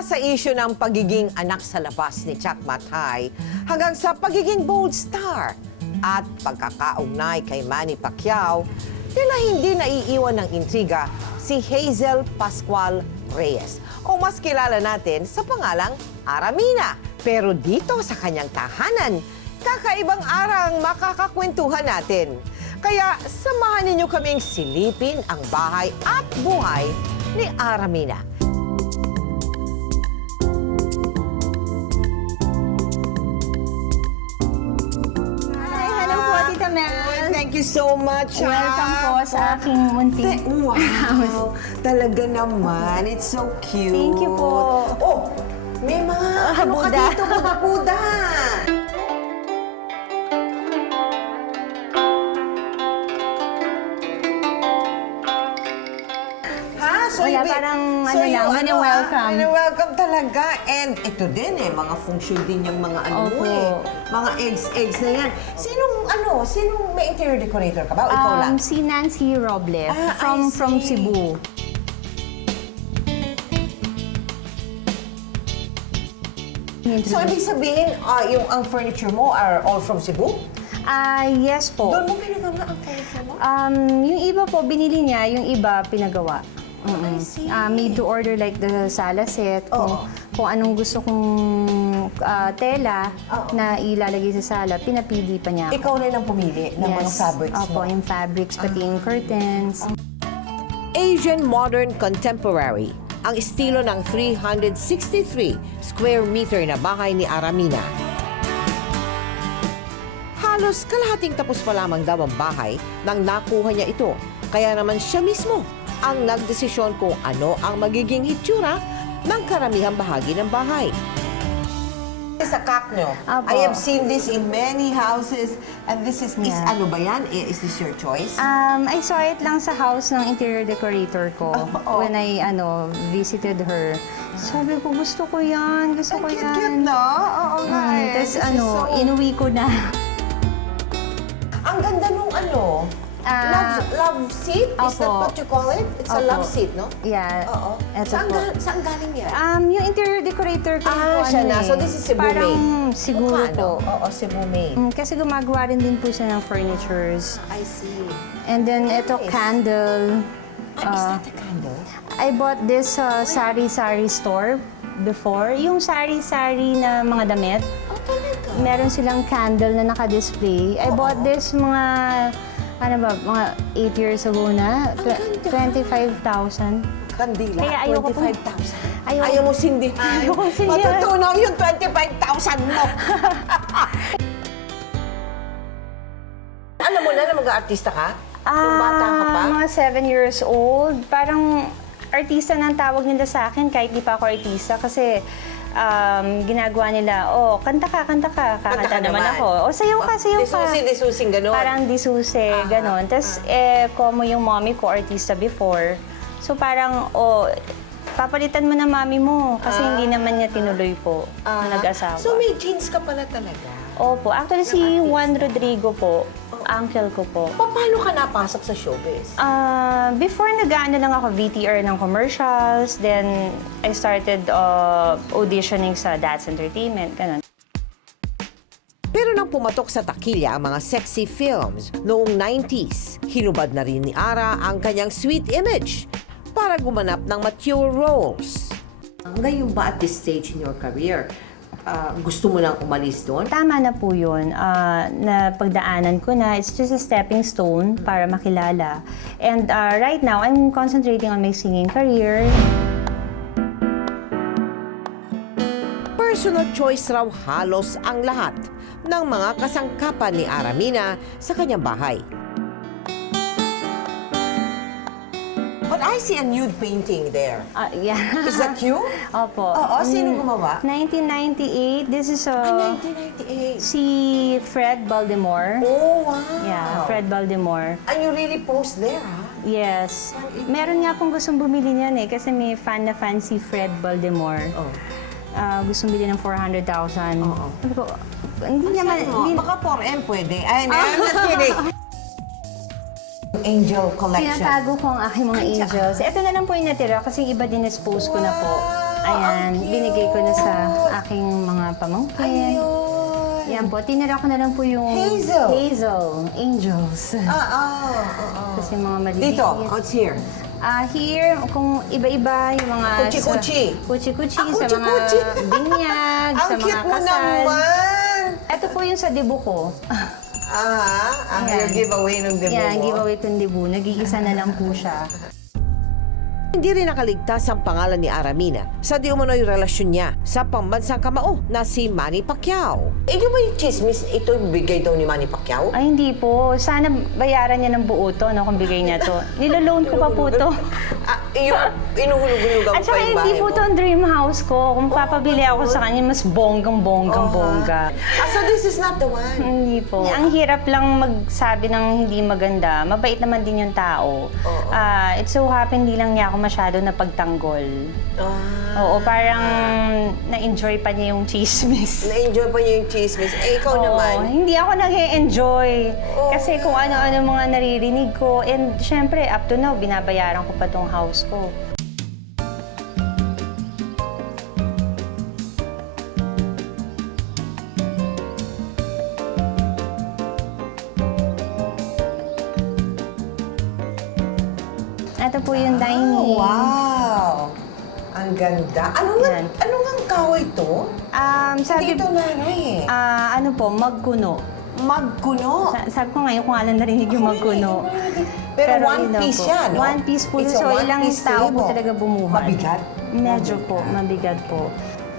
Mula sa isyu ng pagiging anak sa labas ni Chuck Matay hanggang sa pagiging bold star at pagkakaugnay kay Manny Pacquiao, tila hindi naiiwan ng intriga si Hazel Pascual Reyes o mas kilala natin sa pangalang Aramina. Pero dito sa kanyang tahanan, kakaibang arang makakakwentuhan natin. Kaya samahan ninyo kaming silipin ang bahay at buhay ni Aramina. Hello po, Tita Mel. Thank you so much. Welcome po sa aking munting Wow, talaga naman. It's so cute. Thank you po. Oh, may mga ano ka Buddha. dito, Buddha. So Wala, parang ano lang, wini-welcome. Wini-welcome talaga. And ito din mga function din yung mga ano mo Opo. Mga eggs na yan. Sinong may interior decorator ka ba? O ikaw lang? Si Nancy Robles I from see. Cebu. So, ibig sabihin, ang furniture mo are all from Cebu? Yes po. Doon mo pinagawa ang furniture mo? Yung iba po, binili niya, yung iba, pinagawa. I see. Made to order like the sala set, kung anong gusto kong tela na ilalagay sa sala, pinapili pa niya ako. Ikaw rin ang pumili ng mga fabrics mo? Opo, yung fabrics, pati yung curtains. Asian Modern Contemporary, ang estilo ng 363 square meter na bahay ni Aramina. Halos kalahating tapos pa lamang daw ang bahay nang nakuha niya ito. Kaya naman siya mismo ang nagdesisyon kung ano ang magiging hitsura ng karamihang bahagi ng bahay. Sa Kakno, Apo. I have seen this in many houses and this is Yeah. ano ba yan? Is this your choice? I saw it lang sa house ng interior decorator ko when I visited her. Sabi ko, gusto ko yan, gusto ko Cute, yan. no? Oo nga eh. Tapos This is so- inuwi ko na. Ang ganda nung love seat? Is that Opo. what you call it? It's a Opo. love seat, no? Yeah. Oo. Eto po. Saan galing yan? Yung interior decorator ko po, siya na. eh. So this is Cebu Parang made? siguro Mukha, po. no? Oo, Cebu made. Kasi gumagawa rin din po siya ng furnitures. I see. And then ito, Nice. candle. Is that a candle? I bought this sari-sari store before. Yung sari-sari na mga damit. Oh, talaga? Meron silang candle na naka-display. I bought this mga, mga 8 years ago na. Ang ganda. 25,000. Kandila, Kaya ayoko po- 25,000. Ayoko- Ayaw mo sindihan. Ayoko sindihan. Matutunaw yung 25,000 mo. Alam mo na mag-aartista ka? Nung bata ka pa? Mga 7 years old. Parang artista na ang tawag nila sa akin kahit di pa ako artista kasi ginagawa nila, kanta ka. Kakanta naman ako. Sayaw ka. Disusing, gano'n. Parang disuse, gano'n. Tapos, como yung mommy ko, artista before. So parang, papalitan mo na mami mo kasi hindi naman niya tinuloy po na nag-asawa. So may genes ka pala talaga? Opo. Actually, si Juan Rodrigo po, uncle ko po. Paano ka napasok sa showbiz? Before nag-ano lang ako VTR ng commercials, then I started auditioning sa That's Entertainment, ganun. Pero nang pumatok sa takilya ang mga sexy films noong 90s, hinubad na rin ni Ara ang kanyang sweet image para gumanap ng mature roles. Ngayon ba at this stage in your career, gusto mo nang umalis doon? Tama na po yun. Na pagdaanan ko na, it's just a stepping stone para makilala. And right now, I'm concentrating on my singing career. Personal choice raw halos ang lahat ng mga kasangkapan ni Aramina sa kanyang bahay. But I see a nude painting there. Yeah. Is that you? Opo. Oo, sino gumawa? 1998. This is 1998. si Fred Baltimore. Oh, wow. Yeah, Fred Baltimore. And you really post there, ha? Yes. Meron nga akong gustong bumili niyan kasi may fan si Fred Baltimore. Oh. Gustong bili ng 400,000. Oo. Sabi ko, hindi naman, hindi, Baka 4M pwede. Ay, no, I'm not kidding. Angel collection. tinatago ko ang aking mga angels. Ito na lang po yung natira kasi yung iba din dispose ko na po. Ayan, binigay ko na sa aking mga pamangkin. Ayun. Yan po, tinira ko na lang po yung Hazel. Angels. Kasi mga maliliit. Dito, what's here? Here, kung iba-iba yung mga... Kuchi-kuchi. Kuchi-kuchi, Ah, sa mga kuchi-kuchi. binyag, sa Ang mga cute mo kasal. naman! Ito po yung sa dibu ko. Ang Ayan. yung giveaway ng demo Yan, mo. giveaway kong dibu. Nag-iisa na lang po siya. Hindi rin nakaligtas ang pangalan ni Aramina sa di umano'y relasyon niya sa pambansang kamao na si Manny Pacquiao. Yung ba yung chismis, ito bigay daw ni Manny Pacquiao? Ay, hindi po. Sana bayaran niya ng buo to, no, kung bigay niya to. Niloloan ko pa po to. Yung inuhulog-hulugan At mo pa saka yung hindi bahay po mo? to ang dream house ko. Kung papabili ako sa kanya, mas bonggang-bongga. So this is not the one? Hindi po. Ang hirap lang magsabi ng hindi maganda. Mabait naman din yung tao. It so happen, hindi lang niya ako masyado napagtanggol. Oo, parang na-enjoy pa niya yung chismis. Na-enjoy pa niya yung chismis. Ikaw Oo, naman? hindi ako nag-enjoy. Kasi kung ano-ano mga naririnig ko. And syempre, up to now, binabayaran ko pa tong house ko. Ito po yung dining. Wow! Ang ganda. Yan. Ano nga kaway to? Sabi, Dito nanay eh. ano po, magkuno. Magkuno. Sabi ko ngayon kung alam narinig yung magkuno. Pero one yun daw piece po. siya, no? One piece po. It's a So, one ilang piece tao po table. talaga bumuhat. Mabigat? Medyo po, mabigat po.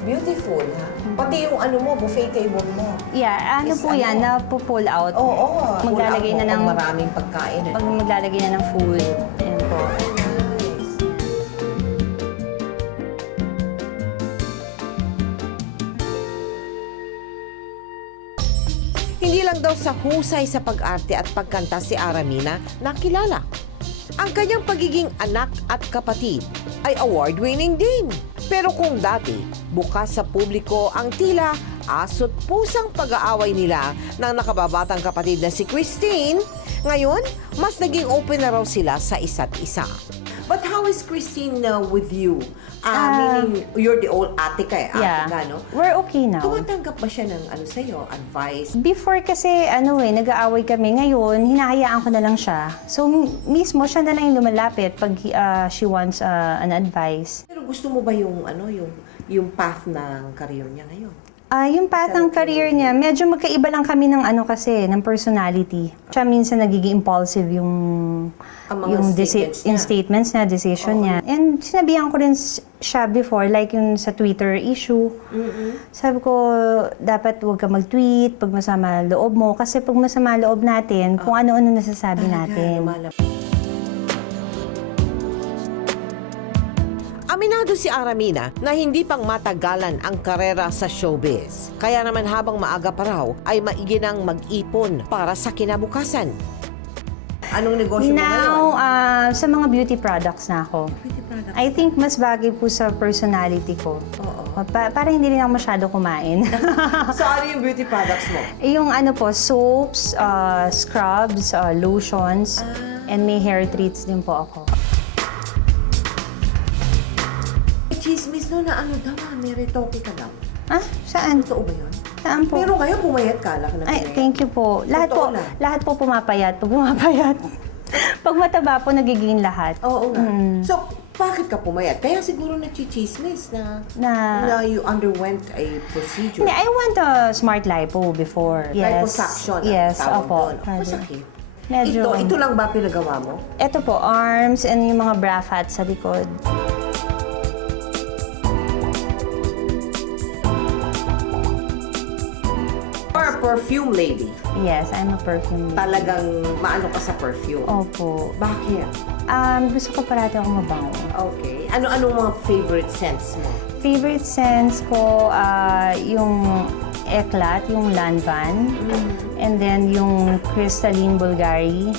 Beautiful. Pati yung ano mo, buffet table mo. Yeah, ano Is po yan, ano? na pull out. Oo. Maglalagay na ng... maraming pagkain. Pag maglalagay na ng food. Ayan po. Nice. Hindi lang daw sa husay sa pag-arte at pagkanta si Aramina nakilala. Ang kanyang pagiging anak at kapatid ay award-winning din. Pero kung dati, bukas sa publiko ang tila aso't pusang pag-aaway nila ng nakababatang kapatid na si Christine, ngayon, mas naging open na raw sila sa isa't isa. But how is Christine with you? Meaning, you're the old ate ka eh. Yeah. Ate ka, no? We're okay now. Tumatanggap ba siya ng sa'yo, advice? Before kasi, nag-aaway kami. Ngayon, hinahayaan ko na lang siya. So, mismo siya na lang yung lumalapit pag she wants an advice. Pero gusto mo ba yung path ng career niya ngayon? Yung path ng career niya, medyo magkaiba lang kami ng ng personality. Siya minsan nagiging impulsive yung Ang mga statements niya. yung statements niya, decision niya. And sinabihan ko rin siya before, like yung sa Twitter issue. Sabi ko, dapat huwag ka mag-tweet pag masama loob mo. Kasi pag masama loob natin, kung ano-ano nasasabi natin. Aminado si Aramina na hindi pang matagalan ang karera sa showbiz. Kaya naman habang maaga pa raw ay maiginang mag-ipon para sa kinabukasan. Anong negosyo mo ngayon? Now, sa mga beauty products na ako. Beauty products. I think mas bagay po sa personality ko. Oo. Para hindi rin ako masyado kumain. So ano yung beauty products mo? Yung soaps, scrubs, lotions, and may hair treats din po ako. Chismis no na may retoke ka daw. Saan? Totoo ba yun? Saan po? Pero ngayon pumayat ka, laki na Ay, pumayat. thank you po. Lahat po pumapayat. Pag pumapayat. Pag mataba po, nagiging lahat. Oo nga. So, bakit ka pumayat? Kaya siguro na-chismis na you underwent a procedure. Hindi, I went to smart lipo before. Liposuction ang Yes, tawag opo. doon. Masakit. Medyo. Ito lang ba pinagawa mo? Ito po, arms and yung mga bra fat sa likod. Or perfume lady? Yes, I'm a perfume. Talagang maano ka sa perfume? Opo. Bakit? Gusto ko parati akong mabango. Okay. Ano-anong mga favorite scents mo? Favorite scents ko, yung Eclat, yung Lanvin, and then yung Crystalline Bulgari,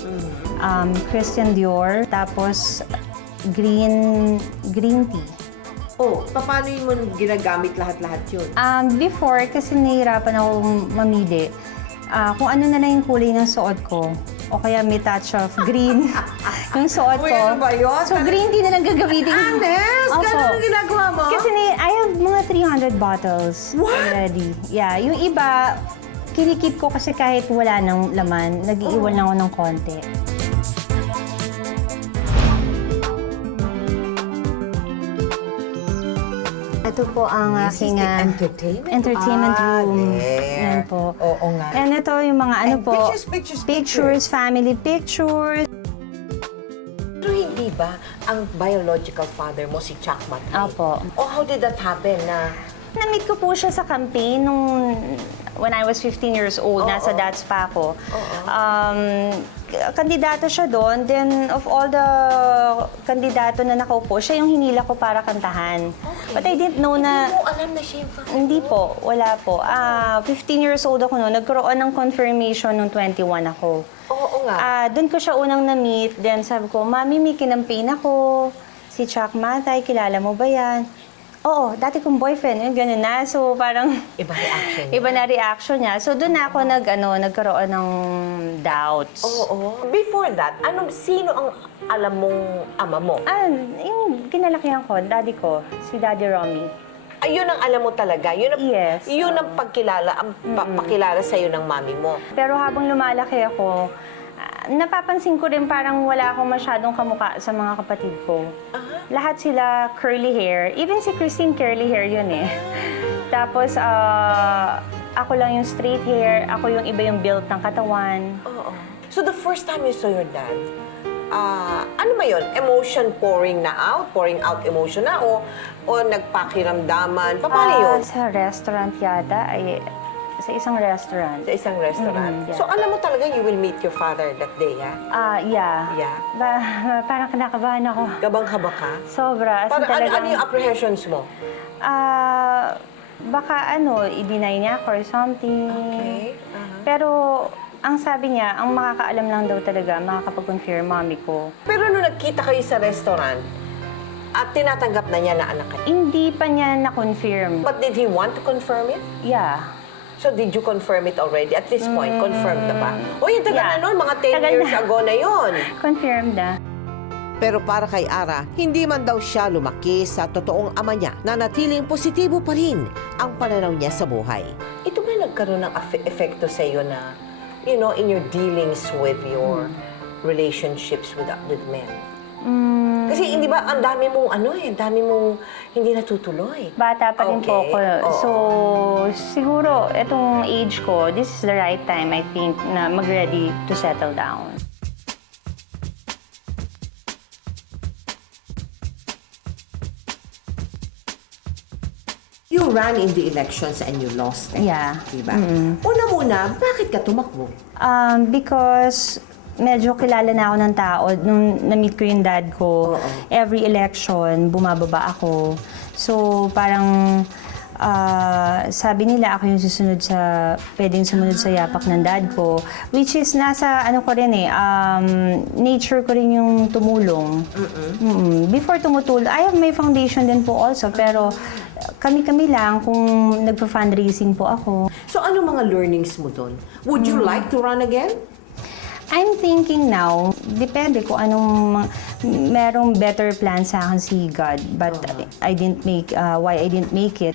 Christian Dior, tapos green tea. Oh, paano yun mo ginagamit lahat-lahat yun? Before, kasi nahihirapan akong mamili, kung ano na lang yung kulay ng suot ko, o kaya may touch of green yung suot ko. Uy, ano ba yun? So green din na lang gagamitin. Honest? Opo. Ganun ang ginagawa mo? Kasi I have mga 300 bottles already. Yeah, yung iba, kinikip ko kasi kahit wala nang laman, nag-iiwan lang ako ng konti. Ito po ang This is aking the entertainment? entertainment room. there. Yan po. Oo nga. And ito yung mga ano And po, pictures. family pictures. Pero hindi ba ang biological father mo si Chuck Matay? Opo. Oh, how did that happen na... Na-meet ko po siya sa campaign nung when I was 15 years old. Nasa That's pa ako. Kandidato siya doon. Then, of all the kandidato na nakaupo, siya yung hinila ko para kantahan. Okay. But I didn't know na... Hindi mo alam na siya yung father Hindi mo? po, wala po. 15 years old ako noon. Nagkaroon ng confirmation nung 21 ako. Oo nga. Doon ko siya unang na-meet. Then sabi ko, Mami, may kinampaign ako. Si Chuck Matay, kilala mo ba yan? Oo, dati kong boyfriend, yung gano'n na. So parang... Iba reaction niya. Iba na reaction niya. So doon na ako nagkaroon ng doubts. Oo. Before that, sino ang alam mong ama mo? Yung kinalakihan ko, daddy ko, si Daddy Romy. Ayun ang alam mo talaga. Yun ang, Yes. Yun ang pagkilala, pakilala sa'yo ng mami mo. Pero habang lumalaki ako, napapansin ko rin parang wala akong masyadong kamukha sa mga kapatid ko. Lahat sila curly hair. Even si Christine curly hair yun eh. Tapos ako lang yung straight hair, ako yung iba yung built ng katawan. Oo. So the first time you saw your dad, ano ba yun? Emotion pouring out emotion na o nagpakiramdaman? Paano yun? Sa restaurant yata, sa isang restaurant. Sa isang restaurant. Yeah. So alam mo talaga you will meet your father that day, ha? Yeah. Yeah. Parang kinakabahan ako. Gabang-haba ka? Sobra. As in Ano talagang, yung apprehensions mo? baka i-deny niya ako or something. Okay. Pero ang sabi niya, ang makakaalam lang daw talaga, makakapag-confirm mami ko. Pero nung nagkita kayo sa restaurant, at tinatanggap na niya na anak ka, Hindi pa niya na-confirm. but did he want to confirm it? Yeah. So did you confirm it already? At this point, confirmed na ba? O yung tagal Yeah. na nun, mga 10 Tagal years na. ago na yon. Confirmed na. Pero para kay Ara, hindi man daw siya lumaki sa totoong ama niya, na natiling positibo pa rin ang pananaw niya sa buhay. Ito ba nagkaroon ng epekto sa iyo na, in your dealings with your relationships with men? Kasi hindi ba, ang dami mong hindi natutuloy. Bata pa rin po Okay. ako. Oo. So, siguro, etong age ko, this is the right time, I think, na mag-ready to settle down. You ran in the elections and you lost it. Yeah. Diba? Una-muna, bakit ka tumakbo? Because medyo kilala na ako ng tao. Nung na-meet ko yung dad ko, Oo. every election, bumababa ako. So, parang sabi nila ako yung pwedeng sumunod sa yapak ng dad ko. Which is nasa, ko rin nature ko rin yung tumulong. Before tumutulong, I have my foundation din po also, pero kami-kami lang kung nagpa-fundraising po ako. So, ano mga learnings mo doon? Would you like to run again? I'm thinking now, depende kung anong merong better plan sa akin si God, but I didn't make why I didn't make it.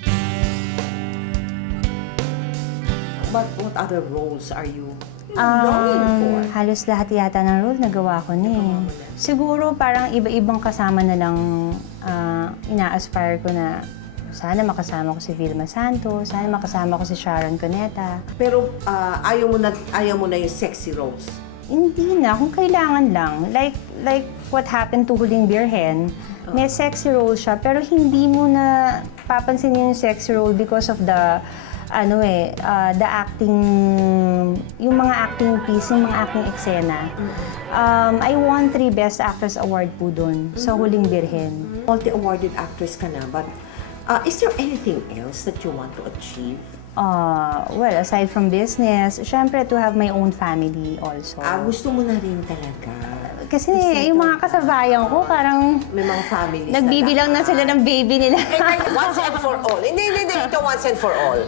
But what other roles are you longing for? Halos lahat yata ng role nagawa ko na eh. Siguro parang iba-ibang kasama na lang ina-aspire ko na sana makasama ko si Vilma Santos, sana makasama ko si Sharon Cuneta. Pero ayaw mo na yung sexy roles. Hindi na, kung kailangan lang. Like what happened to Huling Birhen. May sexy role siya, pero hindi mo na papansin yung sexy role because of the the acting, yung mga acting piece, yung mga acting eksena. I won 3 Best Actress Award po doon sa Huling Birhen. Multi-awarded actress ka na, but is there anything else that you want to achieve? Well, aside from business, syempre to have my own family also. Gusto mo na rin talaga. Kasi yung mga kasabayan ko, parang May mga families nagbibilang na sila ng baby nila. Once and for all. Hindi. Ito once and for all.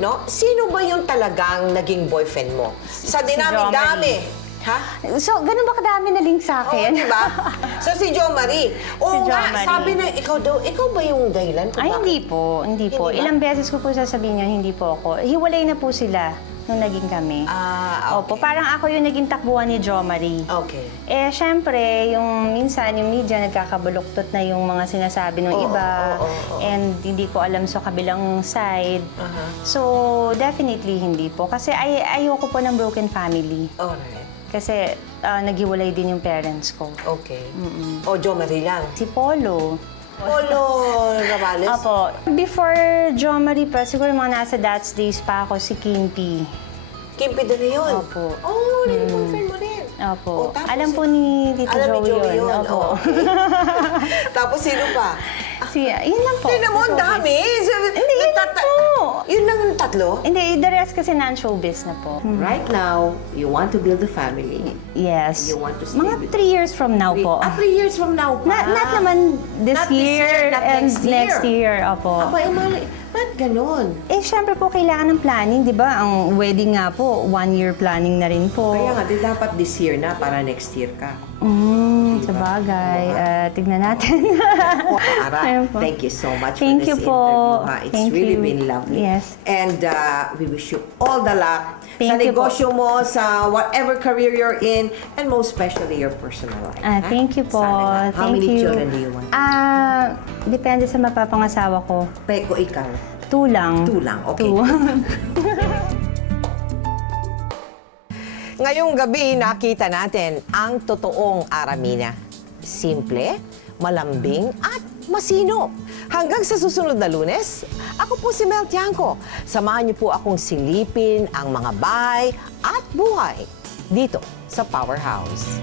No? Sino ba yung talagang naging boyfriend mo? Sa dinami-dami Ha? So, ganun ba kadami na link sa Oo, akin? di ba? So, si Jo Marie. Oo Si Jo nga, Marie. sabi na ikaw daw, ikaw ba yung dahilan? kung Ay, bakit- hindi po. Hindi po. Hindi ba? Ilang beses ko po sasabihin yun, hindi po ako. Hiwalay na po sila nung naging kami. Ah, okay. Opo, parang ako yung naging takbuhan ni Jo Marie. Okay. Eh, syempre, yung minsan, yung media, nagkakabaluktot na yung mga sinasabi ng Oo, iba. oo, oo. And hindi ko alam sa kabilang side. Aha. So, definitely hindi po. Kasi ayoko po ng broken family. Alright. Kasi naghiwalay din yung parents ko. Okay. O, Jo Marie lang. Si Polo. Polo Ravales? Opo. Before Jo Marie pa, siguro mga nasa That's Days pa ako, si Kimpi. Kimpi doon na yun? Opo. Oh, boyfriend mo rin. Opo. Oh, tapos Alam po ni Tito Alam ni Joey Joey yun. yun. Opo. Oh, okay. Tapos sino pa? Yun lang po. Hindi mo, ang dami. Hindi, yun lang po. Yun lang yung tatlo? Hindi, the rest kasi non-showbiz na po. Right now, you want to build a family. Yes. You want to stay Mga with- 3 years from now po. 3 years from now pa? Not naman this Not this year, year, not and next year. Opo. Aba, ba't ganon? Eh, syempre po, kailangan ng planning, di ba? Ang wedding nga po, 1-year planning na rin po. Kaya nga, dapat this year na para next year ka. Sa bagay. Tignan natin. Ara, Ayun po. thank you so much Thank for you this po. interview. Ha? It's Thank really you. been lovely. Yes. And we wish you all the luck sa Thank you po. negosyo mo, sa whatever career you're in, and most especially your personal life. ha? Thank you po. Sana nga. How Thank many you. children do you want? Depende sa mapapangasawa ko. Peko, ikaw. 2 lang. 2 lang, okay. 2. Ngayong gabi, nakita natin ang totoong Aramina. Simple, malambing, at masino. Hanggang sa susunod na Lunes, ako po si Mel Tiangco. Samahan niyo po akong silipin ang mga bahay at buhay dito sa Powerhouse.